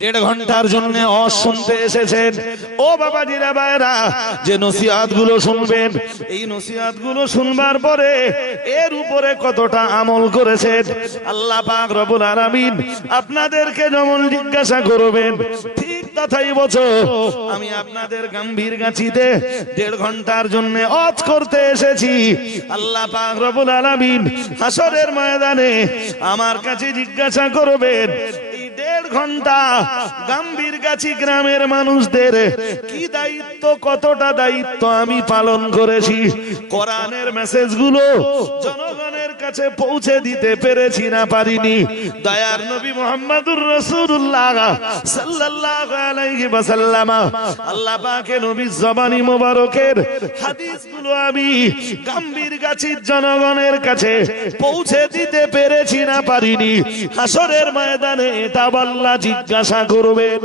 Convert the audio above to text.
দেড় ঘন্টার জন্য শুনতে এসেছেন। ও বাবাজিরা ভাইরা, যে নসিহত গুলো শুনবেন, এই নসিহত গুলো শুনবার পরে এর উপরে কতটা আমল করেছেন আল্লাহ পাক রব্বুল আলামিন আপনাদেরকে যেমন জিজ্ঞাসা করবেন, ঠিক তথাই বছর আমি আপনাদের গাম্ভীরগাছিতে দেড় ঘন্টার জন্য ওয়াজ করতে এসেছি। আল্লাহ পাক রব্বুল আলামিন হাসরের ময়দানে আমার কাছে জিজ্ঞাসা করবেন, দেড় ঘন্টা গাম্ভীরগাছি গ্রামের মানুষদের কি দায়িত্ব, কতটা দায়িত্ব আমি পালন করেছি, কোরআনের মেসেজ গুলো জনগণের কাছে পৌঁছে দিতে পেরেছি না পারিনি। দয়ার নবী মুহাম্মদুর রাসূলুল্লাহ সাল্লাল্লাহু আলাইহি ওয়াসাল্লাম আল্লাহ পাকের নবীর জবানি মোবারকের হাদিসগুলো আমি গাম্ভীরগাছির জনগণের কাছে পৌঁছে দিতে পেরেছি না পারিনি। হাসরের ময়দানে এটা আল্লাহ জিজ্ঞাসা করবেন।